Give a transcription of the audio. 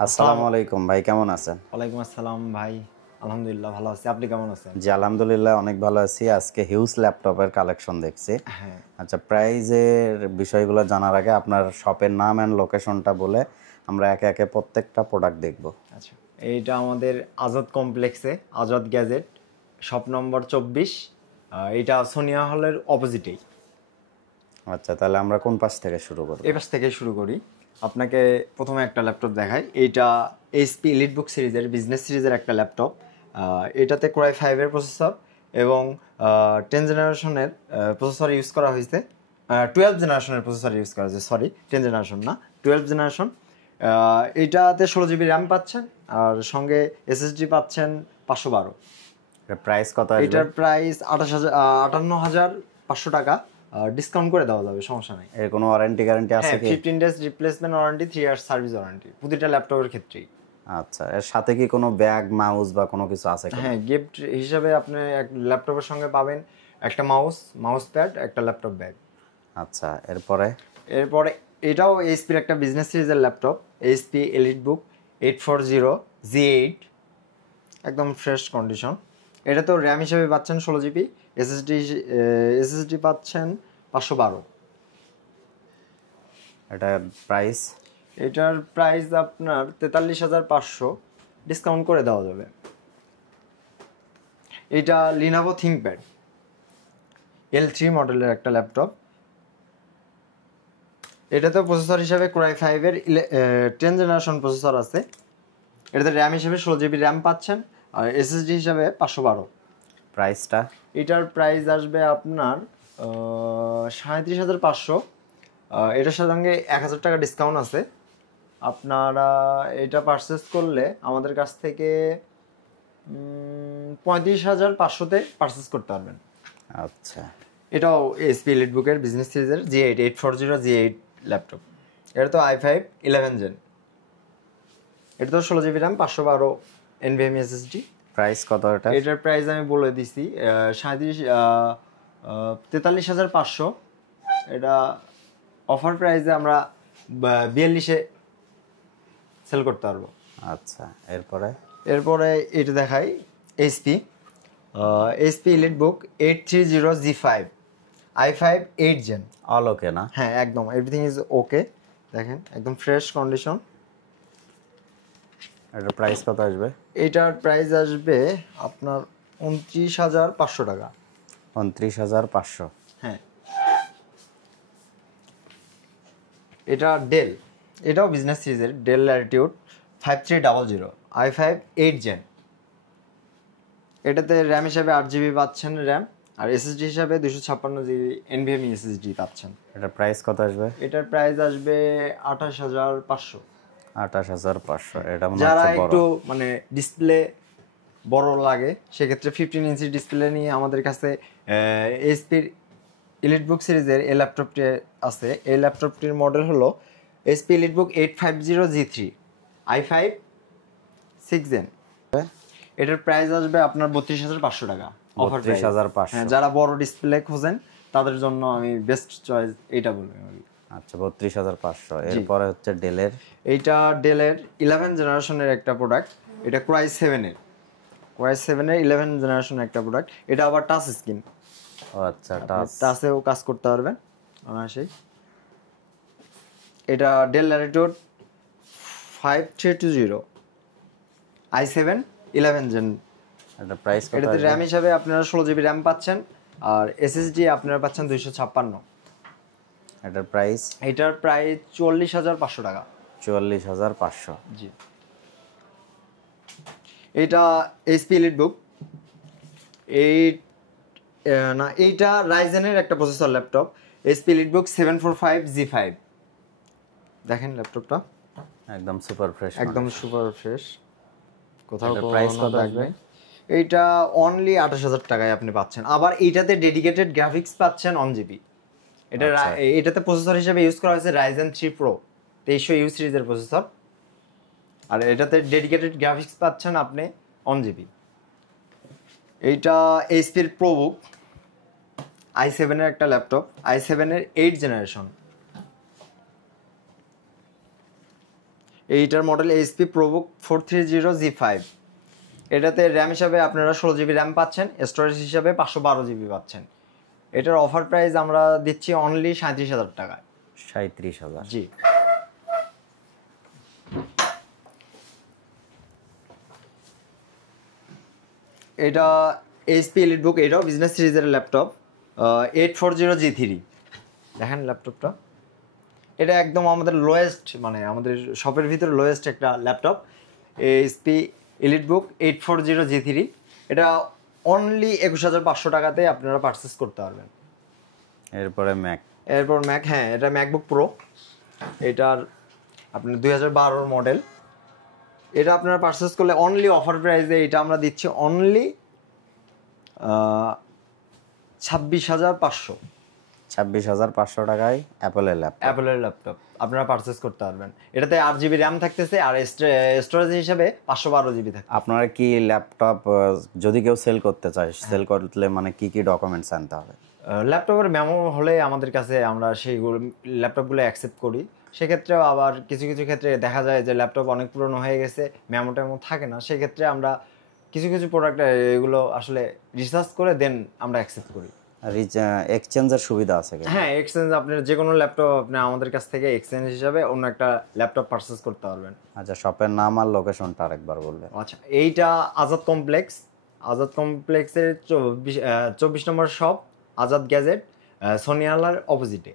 আসসালামু আলাইকুম ভাই, কেমন আছেন? ওয়ালাইকুম আসসালাম ভাই, আলহামদুলিল্লাহ ভালো আছি। আপনি কেমন আছেন? জি আলহামদুলিল্লাহ অনেক ভালো আছি। আজকে হিউজ ল্যাপটপের কালেকশন দেখছি। হ্যাঁ, আচ্ছা, প্রাইজের বিষয়গুলো জানার আগে আপনার শপের নাম অ্যান্ড লোকেশনটা বলে আমরা একে একে প্রত্যেকটা প্রোডাক্ট দেখব। আচ্ছা। এইটা আমাদের আজাদ কমপ্লেক্সে, আজাদ গ্যাজেট, শপ নম্বর 24। এইটা সোনিয়া হলের অপোজিটেই। আচ্ছা, তাহলে আমরা কোন পাশ থেকে শুরু করব? এই পাশ থেকে শুরু করি। আপনাকে প্রথমে একটা ল্যাপটপ দেখাই। এইটা এইচপি এলিটবুক সিরিজের বিজনেস সিরিজের একটা ল্যাপটপ। এটাতে ক্রাই 5-এর প্রসেসর এবং 10 জেনারেশনের প্রসেসর ইউজ করা হয়েছে। 12 জেনারেশনের প্রসেসর ইউজ করা হয়েছে, সরি 10 জেনারেশন না, 12 জেনারেশন। এইটাতে 16 জিবি র্যাম পাচ্ছেন আর সঙ্গে এসএসডি পাচ্ছেন 512। এর প্রাইস কত আসবে? এটার প্রাইস 58,500 টাকা। ডিসকাউন্ট করে দেওয়া যাবে, সমস্যা নাই। এর কোনো ওয়ারেন্টি গ্যারান্টি আছে হ্যাঁ, কি? 15 days replacement warranty, 3 years service warranty প্রতিটা ল্যাপটপের ক্ষেত্রেই। আচ্ছা, এর সাথে কি কোনো ব্যাগ, মাউস বা কোনো কিছু আছে কি? হ্যাঁ, গিফট হিসাবে আপনি এক ল্যাপটপের সঙ্গে পাবেন একটা মাউস প্যাড, একটা ল্যাপটপ ব্যাগ। আচ্ছা, এরপরে এরপরে এটাও এইচপির একটা বিজনেস সিরিজের ল্যাপটপ, এইচপি এলিটবুক 840 G8, একদম ফ্রেশ কন্ডিশন। এটা তো র্যাম হিসেবে পাচ্ছেন 16 জিবি, এসএসডি পাচ্ছেন 512। এটা প্রাইস? এটার প্রাইস আপনার 43,500, ডিসকাউন্ট করে দেওয়া যাবে। এটা লিনোভো থিংকপ্যাড L3 মডেলের একটা ল্যাপটপ। এটাতে প্রসেসর হিসাবে ক্রাই 5-এর 10 জেনারেশন প্রসেসর আছে। এটাতে র্যাম হিসেবে 16 জিবি র্যাম পাচ্ছেন আর এসএসডি হিসাবে 512। প্রাইসটা? এটার প্রাইস আসবে আপনার 37,500। এটার সঙ্গে 1,000 টাকা ডিসকাউন্ট আছে। আপনারা এটা পারচেস করলে আমাদের কাছ থেকে 35,500-তে পারচেস করতে পারবেন। আচ্ছা, এটাও এসপি এলিটবুকের বিজনেস সিরিজের G8 840 G8 ল্যাপটপ। এটা তো i5 11 জেন। এটা তো 16 GB RAM, 512 NVMe SSD। Price কত এটা? এটার প্রাইস আমি বলে দিছি 43,500। এটা অফার প্রাইসে আমরা 42-এ সেল করতে পারবো। আচ্ছা, এরপরে? এরপরে এটা দেখাই HP EliteBook 830 G5 i5 8 gen. All okay না? হ্যাঁ, একদম এভরিথিং ইজ ওকে। দেখেন একদম ফ্রেশ কন্ডিশন। এটার প্রাইস কত আসবে? এটার প্রাইস আসবে আপনার 29,500 টাকা। 29,500? হ্যাঁ। এটা ডেল, এটাও বিজনেস সিরিজের ডেল ল্যাটিটিউড 5300 i5 8 জেন। এটাতে র্যাম হিসাবে 8 জিবি পাচ্ছেন র্যাম আর এসএসডি হিসাবে 256 জিবি NVMe SSD পাচ্ছেন। এটার প্রাইস কত আসবে? এটার প্রাইস আসবে 28,500। 28,500? এটা মনে যারা হচ্ছে বড়। একটু মানে ডিসপ্লে বড় লাগে সেক্ষেত্রে 15 ইঞ্চি ডিসপ্লে নিয়ে আমাদের কাছে এইচপির এলিটবুক সিরিজের এই ল্যাপটপটি আছে। এই ল্যাপটপটির মডেল হলো HP EliteBook 850 G3 i5 6 gen. এটার প্রাইস আসবে আপনার 32,500 টাকা। Offer price 32,500? হ্যাঁ, যারা বড় ডিসপ্লে খোঁজেন তাদের জন্য আমি বেস্ট চয়েস এইটা বলবো। আচ্ছা, 32,500। এরপরে হচ্ছে ডেলের। এইটা ডেলের 11 জেনারেশনের একটা প্রোডাক্ট। এটা ক্রাই 7-এর 11 জেনারেশনের একটা প্রোডাক্ট। এটা আবার টাচ স্ক্রিন। ও আচ্ছা, টাচ। টাচেও কাজ করতে পারবেন অনায়াসেই। এটা ডেল ল্যাটিটিউড 5320 i7 11 জেন। এটা প্রাইস কত? এটাতে র্যাম হিসাবে আপনারা 16 জিবি র্যাম পাচ্ছেন আর এসএসডি আপনারা পাচ্ছেন 256। এটার প্রাইস? এটার প্রাইস 44,500 টাকা। 44,500? জি। এটা এইচপি এলিটবুক এইটা রাইজেনের একটা processor laptop, HP EliteBook 745 G5। দেখেন ল্যাপটপটা একদম সুপার ফ্রেশ। একদম সুপার ফ্রেশ, কোথাও প্রাইস কত দাগ আসবে? নেই। এইটা অনলি 28,000 টাকায় আপনি পাচ্ছেন। আবার এইটাতে ডেডিকেটেড গ্রাফিক্স পাচ্ছেন 1 GB। এটা এটাতে প্রসেসর হিসেবে ইউজ করা হয়েছে Ryzen 3 Pro 2300U সিরিজের প্রসেসর আর এটাতে ডেডিকেটেড গ্রাফিক্স পাচ্ছেন আপনি 1 GB। এইটা এইচপির প্রোবুক i7-এর একটা ল্যাপটপ, i7-এর 8 জেনারেশন। এইটার মডেল এইচপি প্রোবুক 430G5। এটাতে র্যাম হিসাবে আপনারা 16 জিবি র্যাম পাচ্ছেন, স্টোরেজ হিসাবে 512 জিবি পাচ্ছেন। এটার অফার প্রাইস আমরা দিচ্ছি অনলি 37,000 টাকায়। 37,000। জি। এটা এইচপি এলিটবুক, এটাও বিজনেস সিরিজের ল্যাপটপ, 840G3। দেখেন ল্যাপটপটা, এটা একদম আমাদের লোয়েস্ট, মানে আমাদের শপের ভিতরে লোয়েস্ট একটা ল্যাপটপ, এইচপি এলিটবুক 840G3। এটা অনলি 21,500 টাকাতে আপনারা পারচেস করতে পারবেন। এরপরে ম্যাক। এরপর ম্যাক, হ্যাঁ এটা ম্যাকবুক প্রো, এটার আপনার 2012 মডেল। এটা আপনারা পারচেস করলে অনলি অফার প্রাইসে এটা আমরা দিচ্ছি অনলি 26,500। 26,500 টাকায় অ্যাপলের ল্যাপটপ। অ্যাপলের ল্যাপটপ আপনারা পারচেস করতে পারবেন। এটাতে 8 জিবি র্যাম থাকতেছে, আর স্টোরেজ হিসাবে 512 জিবি থাকে। আপনারা কি ল্যাপটপ যদি কেউ সেল করতে চায়, সেল করলে মানে কি কি ডকুমেন্টস আনতে হবে? ল্যাপটপের মেমো হলে আমাদের কাছে আমরা সেইগুলো ল্যাপটপগুলো অ্যাকসেপ্ট করি। সেক্ষেত্রেও আবার কিছু কিছু ক্ষেত্রে দেখা যায় যে ল্যাপটপ অনেক পুরনো হয়ে গেছে, মেমো টেমো থাকে না, সেক্ষেত্রে আমরা কিছু কিছু প্রোডাক্ট এগুলো আসলে রিসার্চ করে দেন আমরা অ্যাকসেপ্ট করি। এক্সচেঞ্জের সুবিধা আছে কি? হ্যাঁ, এক্সচেঞ্জ আপনার যে কোনো ল্যাপটপ আপনি আমাদের কাছ থেকে এক্সচেঞ্জ হিসাবে অন্য একটা ল্যাপটপ পারচেস করতে পারবেন। আচ্ছা, শপের নাম আর লোকেশনটা আরেকবার বলবেন। আচ্ছা, এইটা আজাদ কমপ্লেক্স, আজাদ কমপ্লেক্সের 24 নম্বর শপ, আজাদ গ্যাজেট, সোনিয়ালার অপোজিটে।